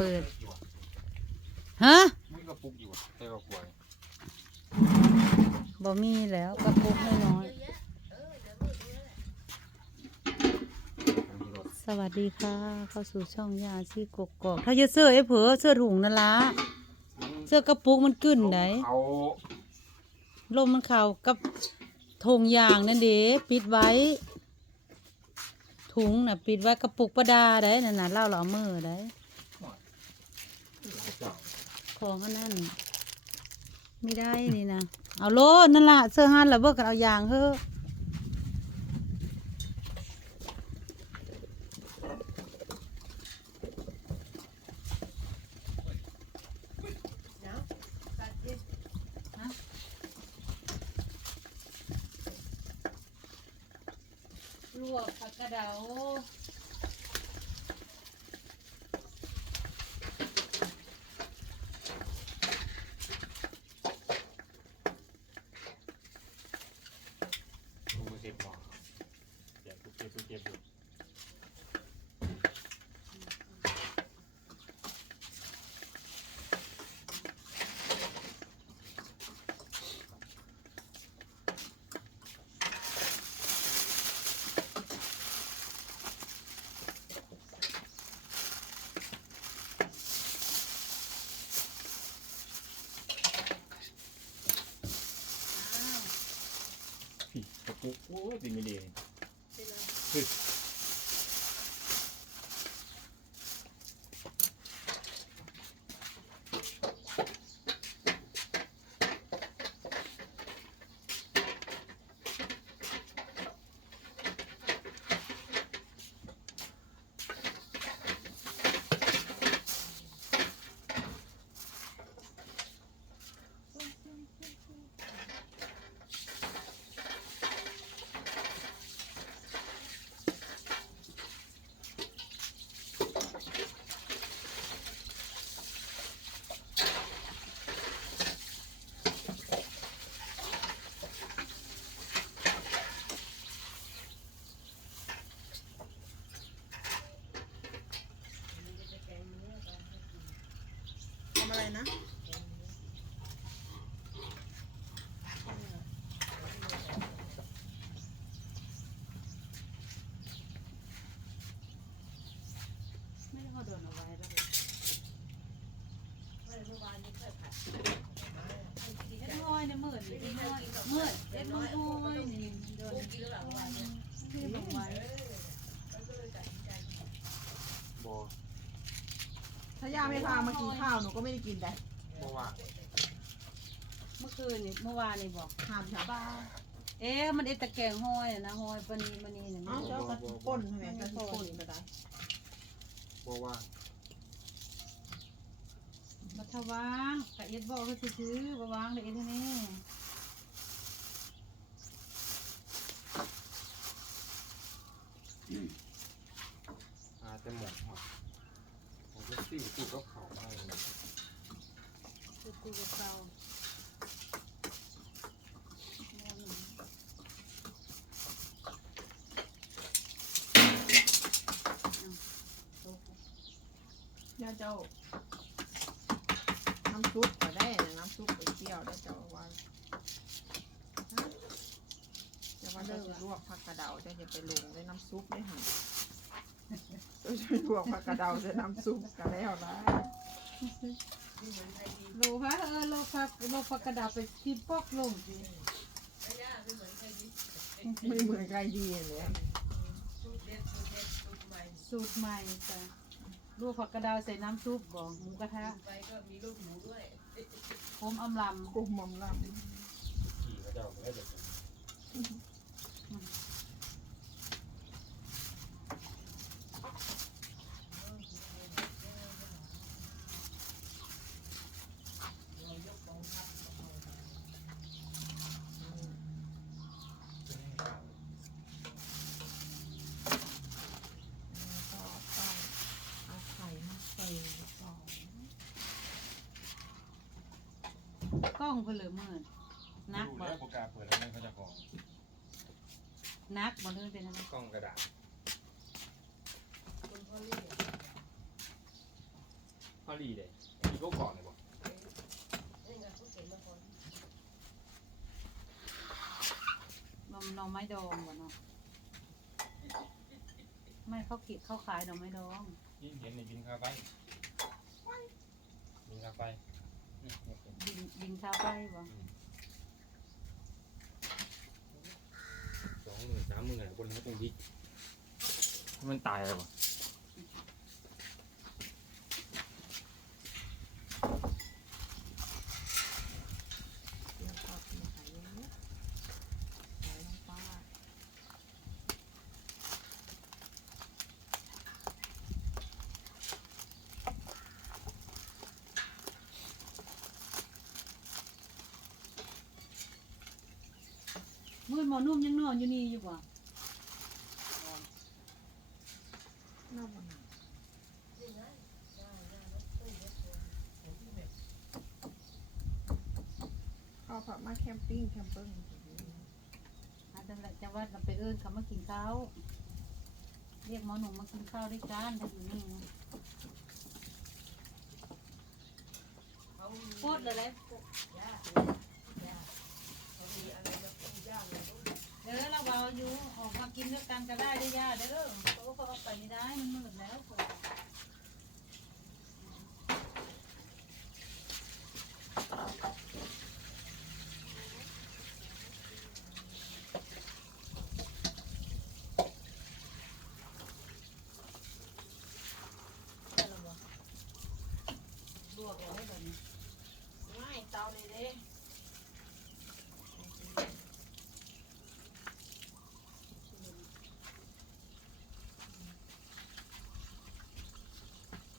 เปิดอยู่อะฮะมีกระปุกอยู่อะแต่ก็กลัวบ่มีแล้วกระปุกน้อยมันมีรถๆสวัสดีค่ะ เข้าสู่ช่องยาซี่กกอกถ้าจะเสื้อไอ้เผลอเสื้อถุงนั่นละเสื้อกระปุกมันกึ้นไหนเขาลมมันเข่ากับธงยางนั่นเด้ปิดไว้ ถุงน่ะ ปิดไว้กระปุกประดาได้นั่นน่ะเล่าเราเอามือได้หลายเจ้า ของอันนั้นไม่ได้นี่นะเอาโลดนั่นล่ะเสื้อหันแล้วเบิกกันเอายางเฮ้อะลวกผักกระเดา ดูมือเก็บหมอเก็บทุกเก็บทุกเก็บอยู่ พี่กระปุกโอ้ยดีไม่ดีเฮ้ อะไรนะไม่ได้เขาโดนเอาไว้แล้วเมื่อวานนี้เคยผัดเจ็ดห้อยเนี่ยมื่นเจ็ดห้อยมื่นเจ็ดห้อยห้อยนี่โดนที่ได้อกไว้บอ ถ้าย่า ไม่พามากินข้าวหนูก็ไม่ได้กินแต่เมื่อวานเมื่อคืนนี่เมื่อวานนี่บอกหามชาวบ้านเอ๊ะมันเอ็ดตะแกงห้อยอะนะห้อยปานีปานีเนี่ยเอ้าเจ้าก็ป้นใช่ไหมก็ที่ป้นก็ได้เมื่อวานมาทวางกะเอ็ดบอกก็ซื้อๆมาวางเลยเอ็ดเท่านี้อาจจะหมด หมดผมจะสี่ตีก็เขาได้เลยคือคุยกับเรา Ừ. ย่าเจ้าน้ำซุปก็ได้นะน้ำซุปไปเที่ยวได้เจ้าว่าจะว่าเลิกลวกผักกระเดาเจะจะไปลงในน้ำซุปได้หัน จะไปลวกผักกระเดาในน้ำซุปก็แล้วนะโลพะเออโลพักโลพักกระดาษไปทิมปอกลงสิไม่เหมือนใครดีเลยสูตรใหม่จ้ะลูกผักกระดาวใส่น้ำซุปบอกหมูกระทะไปก็มีลูกหมูด้วยผมอำลกุมอมลขี่ก็จะเอาไปให้เด็กำก็ต้องเอาไข่มาใส่ก่อนำก ล้องเพนเหลือมื่นนักดูบ่แล้วโปรกล้าเปิดแล้วไม่เขาจะกองนักบ่เรื่องเป็นอะไรกล้องกระดาษคุณพ่อเรียกลีเด้มีก็เกาะเลยบ่มันหน่อไม้ดองวะเนาะไม่เขาขีดเขาขายหน่อไม้ดองยิ่งเห็นในบินคาไฟบินคาไฟ นี่เนี่ยเป็นยิงยิงชาวไปบ่สองหมื่นสามหมื่นอะไรคนนี้ตรงนี้มันตายแล้วบ่เดี๋ยวทอดกินไข่เยอะๆใส่ลงไป มืด หมอนุ่มยังนอนอยู่นี่อยู่บ่น้ำมันหนักเอาผักมาแคมปิ้งแคมเปิ้งอาจจะจะว่าเราไปเอิ้นเขามากินข้าวเรียกหมอหนุ่มมากินข้าวด้วยกันถ้าอยู่นี่นะโคตรเลยแหละ เด้อเราเบาอยู่ออกมากินด้วยกันก็ได้ได้ย่าเด้อเพราะว่าเขาเอาไปไม่ได้มันมืดแล้วกเอาไว้แบบนี้ ไม่เตาเลยเด้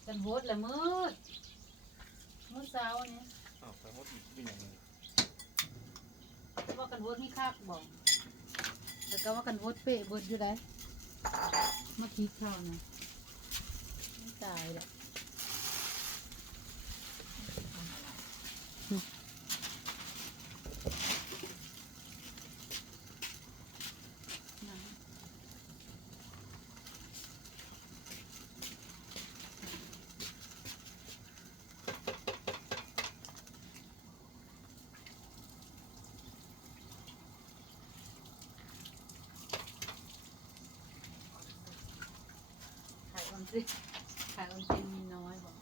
กั นโหดละมืดมืดเช้าเนี่ยอ้าวแต่ว่าเป็นอย่างนี้ว่ากันโหดนี่คักบอกแต่ก็ว่ากันโหดเป๊ะเบดอยู่ได้เมื่อกี้ข้าวนะไม่ตายแหละนะ ขายออนซิขายออนซิมีน้อยบอก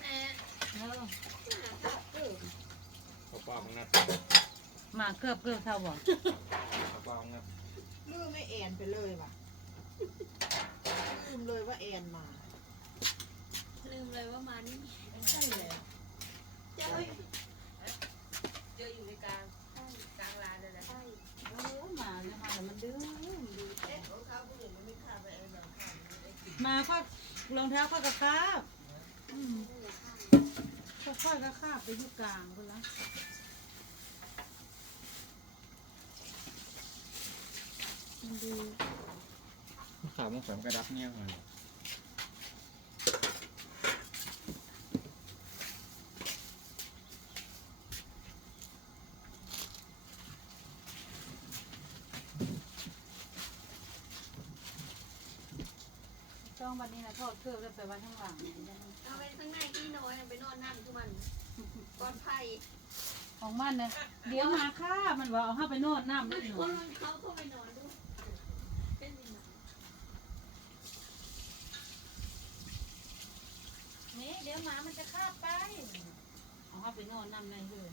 เออ ข้าวเปล่าของนัดมาเกือบเกือบเท่าบอกข้าวเปล่าของนัดลืมไม่แอนไปเลยว่ะลืมเลยว่าแอนมา ลืมเลยว่ามานี่ใช่แล้วเจอเจออยู่ในกลางกลางลานเลยนะเออมาแล้วมาแล้วมันดื้อมันดื้อมาก็รองเท้าข้ากระคาบอืมค่อยๆก็คาบไปอยู่กลางไปละ มัน ดูข่าวมันผมกระดับเงี้ยมาจ้องวันนี้นะทอดเครื่องแล้วไปไว้ข้างหลังเอาไปข้างในที่น้อยไปนอนนั่งทุกวันก้อนไผ่ของมันเนี่ยเดี๋ยวมาค่ามันว่าเอาห้าไปโน่นน้ำได้หนูคนเขาเข้าไปนอนด้วยเป็นยังไง นี่ เดี๋ยวหมามันจะคาบไป เอาห้าไปน่นน้ำได้เลย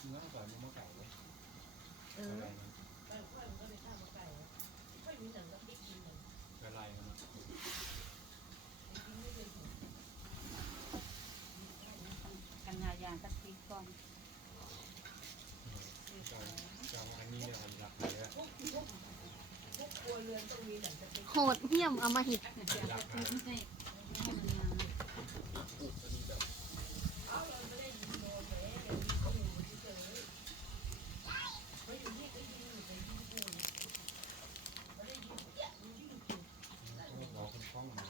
เนื้อก่อนมันไก่เลยเอออะไรมันอะไรมันกันยายางกันทีก่อน โหดเหี้ยมเอามาหิด ไม่ให้ให้มันงาม รอคนคล้องนะ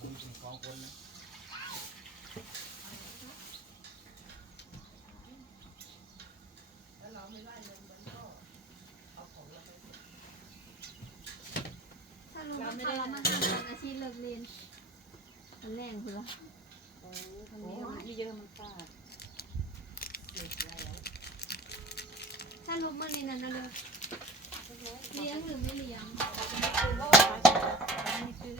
มึงเป็นคล้องคนนะ ถ้ารู้ว่าเขาเรามาทำงานอาชีพเลิกเรียนมันแรงคือละโอ้ยทางนี้มันมีเยอะมันฟาดถ้ารู้มาในนั้นนะเลยเลี้ยงหรือไม่เลี้ยง ไม่ซื้อ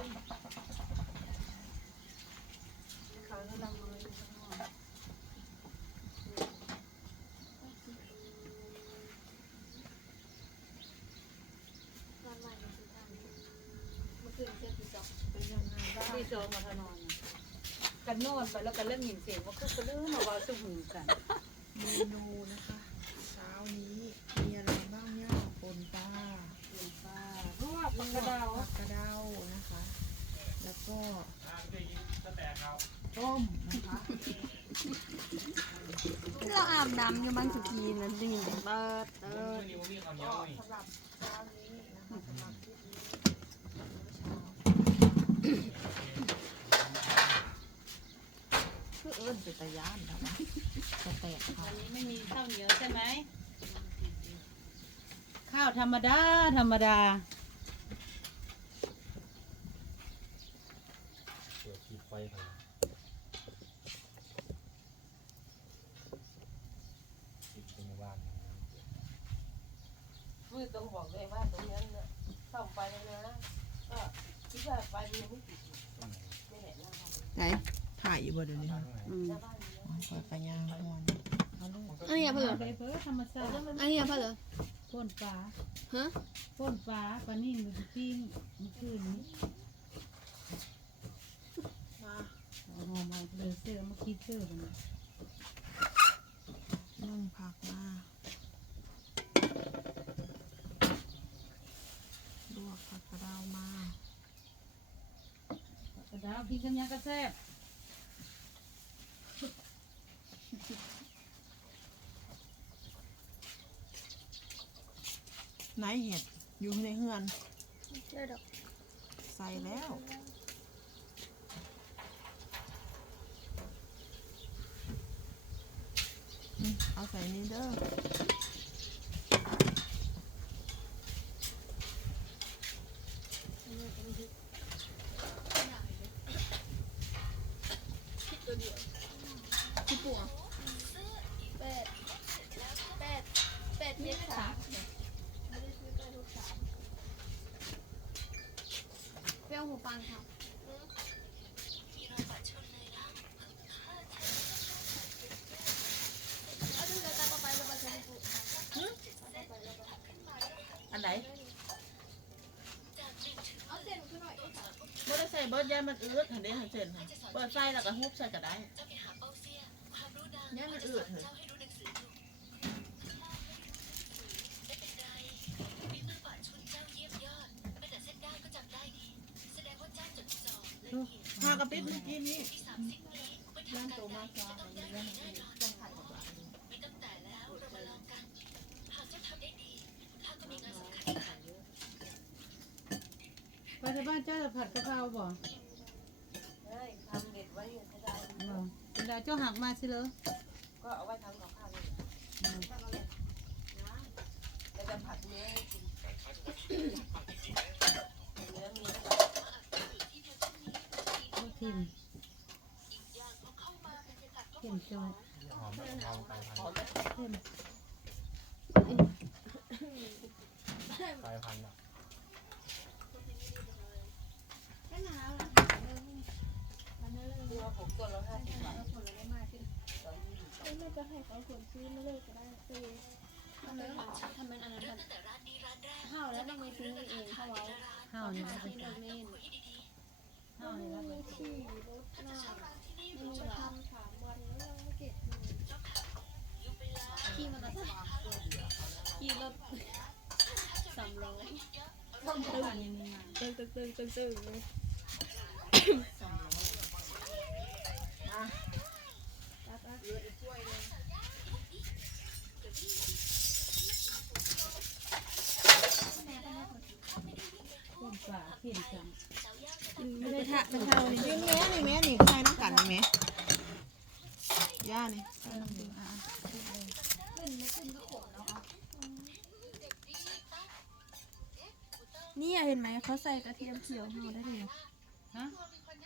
วันใหม่ก็คือทำเมื่อคืนเชื่อพี่จอก เป็นยัง ไงบ้าที่โจมาทนอนน่ะกันนอนไปแล้วกันเริ่มยินเสียงว่าคือก็เริ่มมาว่าสุหูกันเมนูนะคะ เช้านี้ มีอะไรบ้างเนี่ยปนปลาป็นป้าเพราะว่าปากกระดาวผักกระเดานะคะ แล้วก็ต้มนะคะ เราอาบน้ำอยู่บ้างสุกีนั่นนี่เติร์ดเติร์ดสำหรับเช้านี้นะคะสำหรับที่นี้คื อเอิ้นเป็นตะยานนะจะแตกค่ะ วันนี้ไม่มีข้าวเหนียวใช่ไหมข้าวธรรมดา ธรรมดา เปิดขีดไฟก่อนขีดเป็นบ้านมือต้องบอกเลยว่าตรงนั้นน่ะส่องไปแล้วนะก็คิดว่าไฟมันยังไม่ติดอยู่ตรงไหนไม่เห็นหน้าบ้านไหนถ่ายอยู่ บ่เดี๋ยวนี้บ้านตรงไหนอืมหน้าบ้านมีนะเปิดไปย่างม่วนเอาลูกอันนี้เพื่อไปเพื่อธรรมชาติอันนี้เพื่อพ่นฟ้าฮะพ่นฟ้าปลานิ่มดูปิ้งเมื่อคืนนี้มาเอาหอมมาเลยเสื้อมาคิดเสื้อกันนึ่งผักมาลวกผักกระเดามากระดาวกินกันยังกระแซ่บ ไหนเห็ดอยู่ในเฮือนเชื่อดอกใส่แล้วอืมเอาใส่นี่เด้อ พี่ปัวเป็ดเป็ดเป็ดเย็ดสามไม่ได้ซื้อเป็ดลูกสาม เปรี้ยวหูปังค่ะเอาดึงเดี๋ยวตามเข้าไปแล้วมาใช้ปุ๊อันไหนเอาเส้นขึ้นหน่อยบ่ได้ใส่เบิร์ดย่ามันอืดหันเด้หันเส้นค่ะเปิดไฟแล้วก็ฮุบใส่ก็ได้ย่ามันอืดเหรากระปิดเมื่อกี้นี้ย่านโตมากจ้าอันนี้ย่านมันอืดต้องถ่ายกับหลานไปที่บ้านเจ้าจะผัดกะเพราบ่ใช่ทำเด็ดไว้ก็ได้เวลาเจ้าหักมาสิเลยก็เอาไว้ทำกับข้าวนี่แล้วจะผัดเนื้อให้กินเนื้อมีแล้วก็ ลูก ทิมเข็มจอยหอมหอมไก่พันเข้มไก่พันอะแค่หนเริ่มคือว่าผมตัวละห้าสิบบาทผลได้มากขึ้นตอนนี้ไม่จะให้เขาขนซื้อมาเลยก็ได้ซื้อทำเลยทำเป็นอันนั้นมันข้าวแล้วต้องไปซื้อเองเขาเอาข้าวนี่ข้านะวที่เลิก มีขี่รถหน้าไม่รู้ทำสามวันแล้วยังไม่เก็บเงินขี่มอเตอร์ไซค์ขี่รถสามร้อยตึงตึงตึงตึงตึงเลยต้นปลาเข็นจัง ไม่ได้ทะไม่เท่านี่แม่นี่แม่นี่ใครน้ำกันนี่แม่ย่านี่นี่เห็นไหมเขาใส่กระเทียมเขียวห่อได้เลยฮะ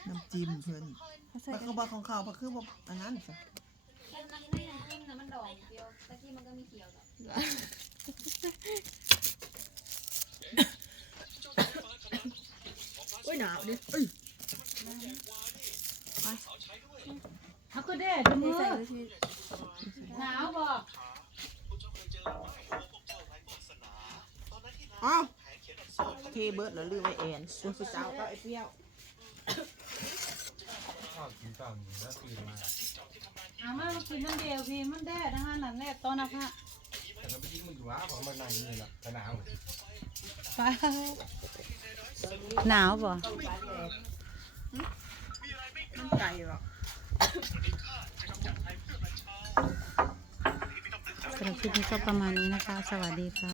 น้ำจิ้มเพิ่นเขาใส่มันกระบอกของเขาเพราะคือบอกอันนั้นสิโอ้ยว หนาวดิเอ้ยเขาก็ได้จะมือใส่กระเทียมหนาวบ่อ้าวเทเบิร์ดแล้วลืมไว้แอนส่วนสุดเจ้าก็ไอ้เปรี้ยวชอบกินตอนนี้แล้วตื่นมาอามาลูกกินมันเดียวพี่มันแดดนะฮะนั่นแหละตอนนะพะแต่ก็ไปยิงมันอยู่ว่าเพราะมันในนี่แหละกระหนาวป้า หนาวบ่มันไก่หรอสำหรับคลิปนี้ก็ประมาณนี้นะคะ สวัสดีค่ะ